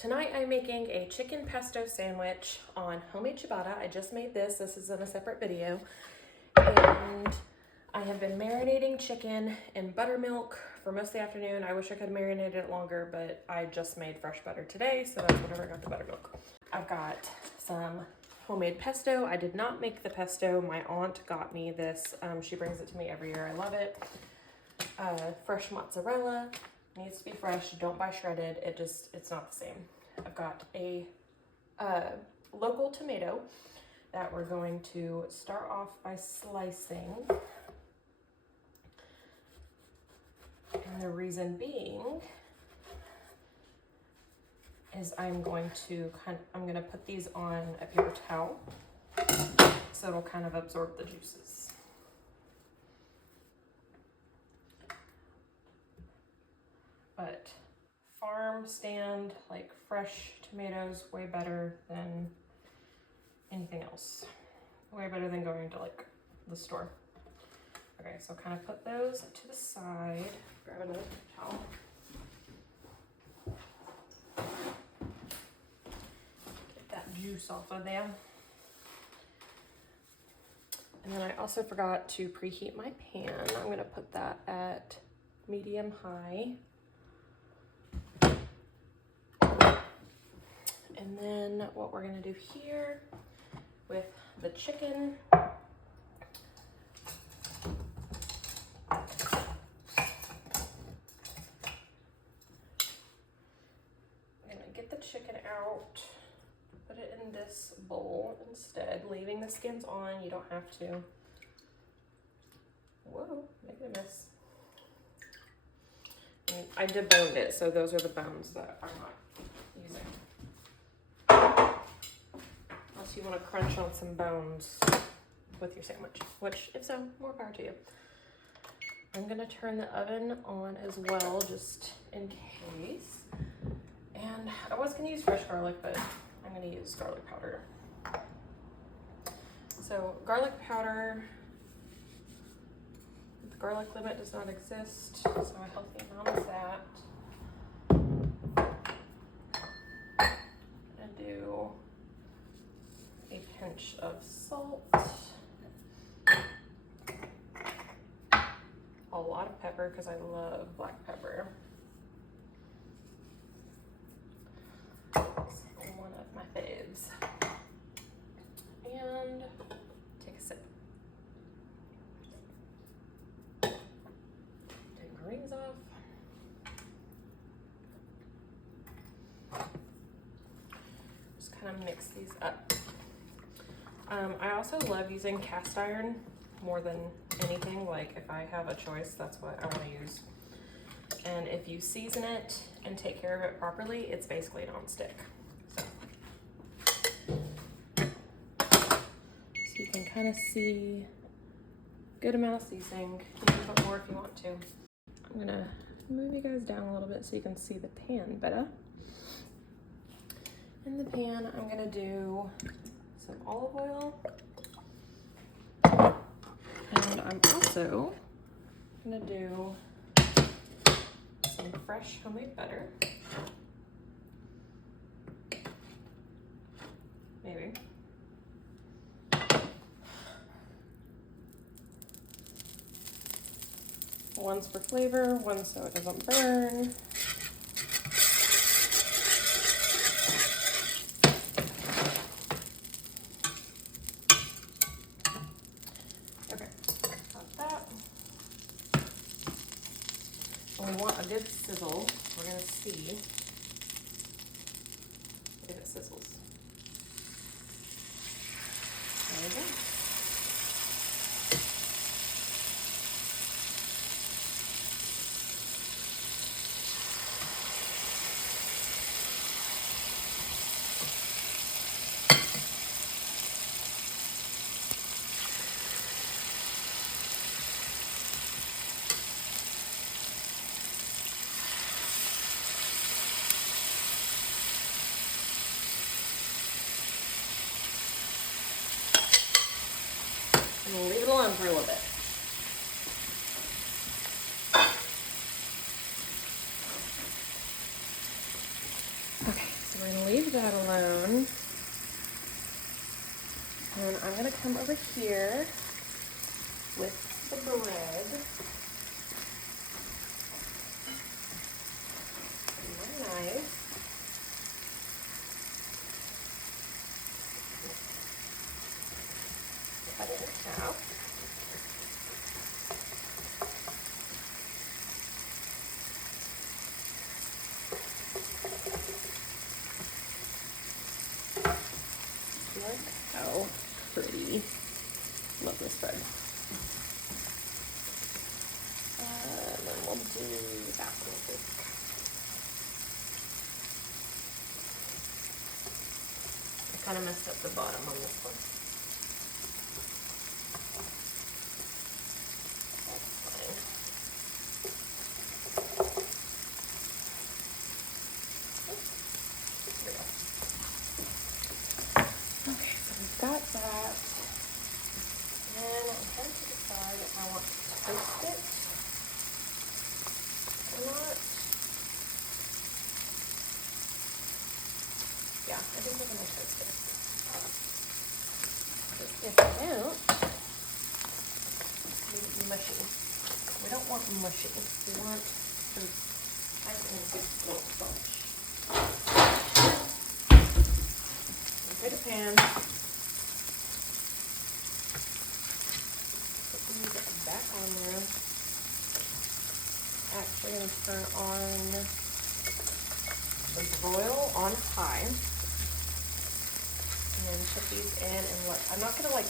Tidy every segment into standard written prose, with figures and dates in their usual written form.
Tonight I'm making a chicken pesto sandwich on homemade ciabatta. I just made this. This is in a separate video. And I have been marinating chicken in buttermilk for most of the afternoon. I wish I could marinate it longer, but I just made fresh butter today, so that's whenever I got the buttermilk. I've got some homemade pesto. I did not make the pesto. My aunt got me this. She brings it to me every year. I love it. Fresh mozzarella. Needs to be fresh. Don't buy shredded. It's not the same. I've got a local tomato that we're going to start off by slicing. And the reason being is I'm going to put these on a paper towel so it'll kind of absorb the juices. But farm stand, like fresh tomatoes, way better than anything else. Way better than going to like the store. Okay, so kind of put those to the side. Grab another towel. Get that juice off of there. And then I also forgot to preheat my pan. I'm gonna put that at medium high. And then what we're gonna do here with the chicken, I'm gonna get the chicken out, put it in this bowl instead, leaving the skins on. You don't have to. Whoa, making a mess. And I deboned it, so those are the bones that I'm not using. Unless you want to crunch on some bones with your sandwich, which, if so, more power to you. I'm gonna turn the oven on as well, just in case. And I was gonna use fresh garlic, but I'm gonna use garlic powder. So garlic powder, the garlic limit does not exist, so a healthy amount of that. And do a pinch of salt, a lot of pepper because I love black pepper. It's one of my faves. And take a sip. Take the rings off. Just kind of mix these up. I also love using cast iron more than anything. Like if I have a choice, that's what I want to use. And if you season it and take care of it properly, it's basically non-stick. So you can kind of see good amount of seasoning. You can put more if you want to. I'm gonna move you guys down a little bit so you can see the pan better. In the pan, I'm gonna do some olive oil, and I'm also gonna do some fresh homemade butter, maybe. One's for flavor, one so it doesn't burn. We want a good sizzle. We're gonna see if it sizzles. There we go. And we'll leave it alone for a little bit. Okay, so We're gonna leave that alone. And I'm gonna come over here with the bread. And my knife. Cut it in half. Look how pretty. Love this bread. And then we'll do that real quick. I kind of messed up the bottom on this one. That's fine. Here we go. Okay, so we've got that. And I'm trying to decide if I want to toast it or not. Yeah, I think we're going to toast it. If I don't, it's mushy. We don't want mushy. We want some nice and good little crunch. Take a pan. Put these back on there. Actually, I'm going to turn on the broil on high. And then put these in and let, I'm not gonna like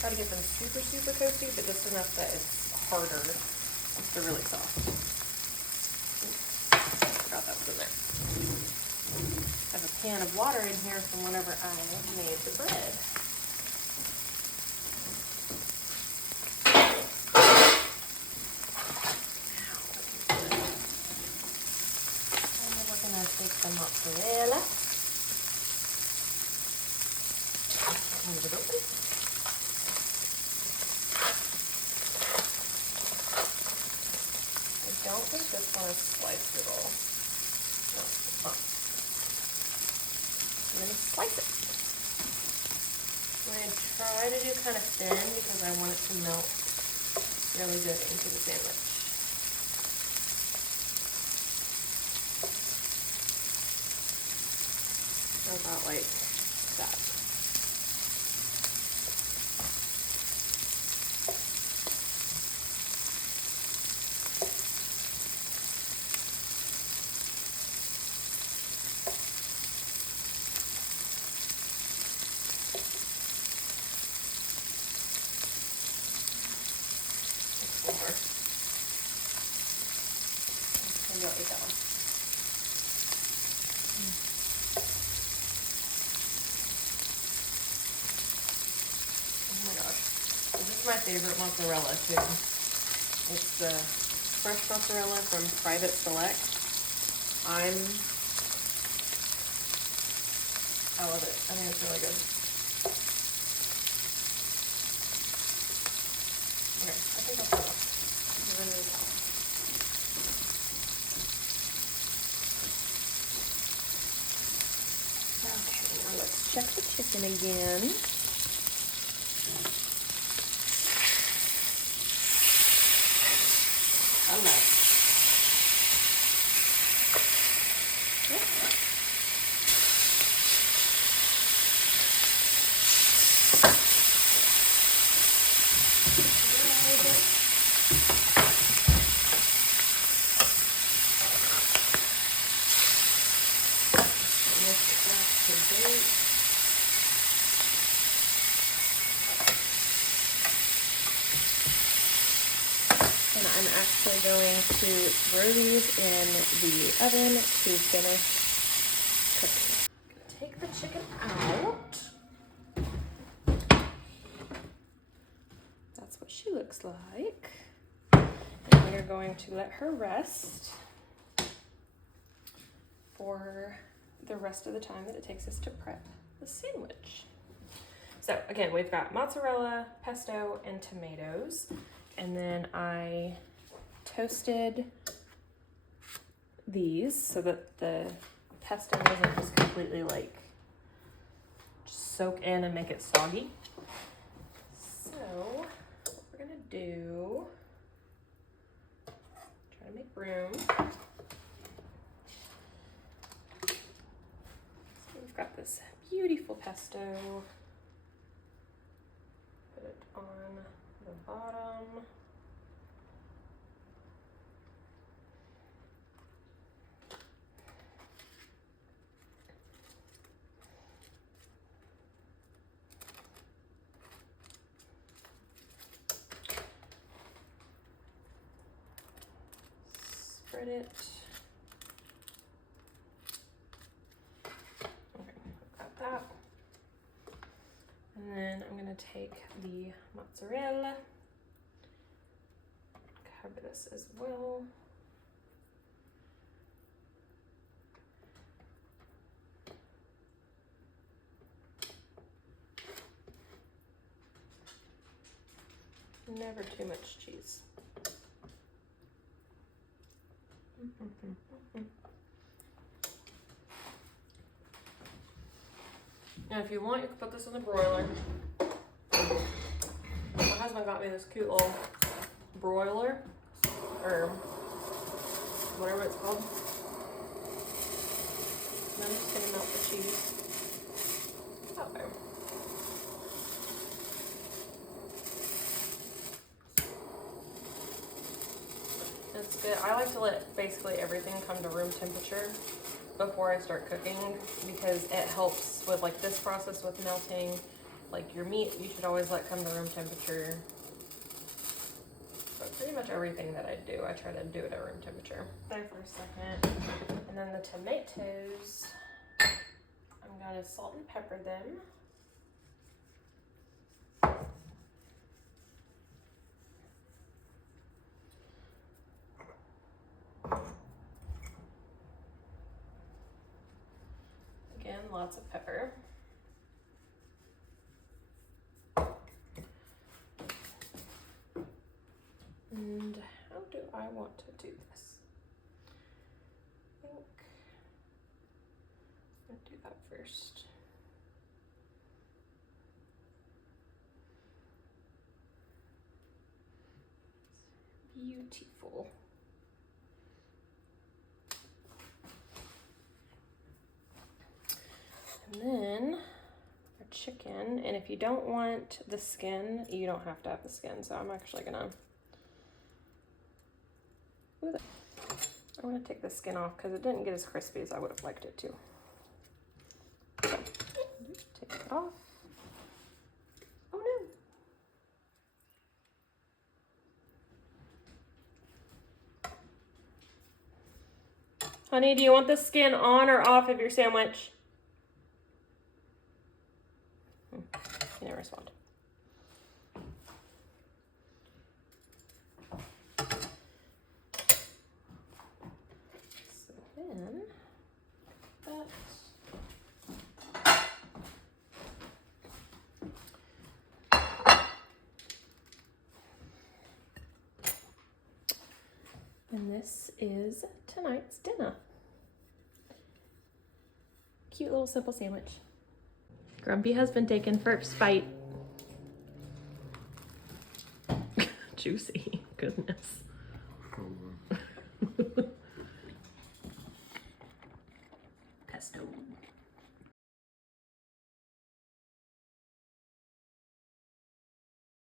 try to get them super toasty, but just enough that it's harder if they're really soft. Oops, forgot that was in there. I have a pan of water in here from whenever I made the bread. And then we're gonna take the mozzarella. Move it open. I don't think this one is sliced at all. No, it's not. I'm going to slice it. I'm going to try to do kind of thin because I want it to melt really good into the sandwich. So about like that. Maybe I'll eat that one. Oh my gosh. This is my favorite mozzarella too. It's the fresh mozzarella from Private Select. I love it. I think it's really good. Okay, I think I'll put it up. Okay, now let's check the chicken again. Alright. And I'm actually going to throw these in the oven to finish cooking. Take the chicken out. That's what she looks like. And we are going to let her rest for the rest of the time that it takes us to prep the sandwich. So again, we've got mozzarella, pesto, and tomatoes. And then I toasted these so that the pesto doesn't just completely like just soak in and make it soggy. So what we're gonna do, try to make room. So we've got this beautiful pesto. Put it on the bottom. Spread it. Okay, got that. And then I'm gonna take the mozzarella, cover this as well. Never too much cheese. Now if you want, you can put this in the broiler. My husband got me this cute little broiler, or whatever it's called. And I'm just gonna melt the cheese. Okay. It's good. I like to let basically everything come to room temperature before I start cooking, because it helps with like this process with melting. Like your meat, you should always let come to room temperature. But pretty much everything that I do, I try to do it at room temperature. There for a second. And then the tomatoes, I'm gonna salt and pepper them. Again, lots of pepper. And how do I want to do this? I think I'm gonna do that first. Beautiful. And then our chicken, and if you don't want the skin, you don't have to have the skin. So I'm actually gonna, I'm gonna take the skin off because it didn't get as crispy as I would have liked it to. So, take it off. Oh no. Honey, do you want the skin on or off of your sandwich? He didn't respond. So then, that. And this is tonight's dinner. Cute little simple sandwich. Grumpy husband taken first bite. Juicy, goodness.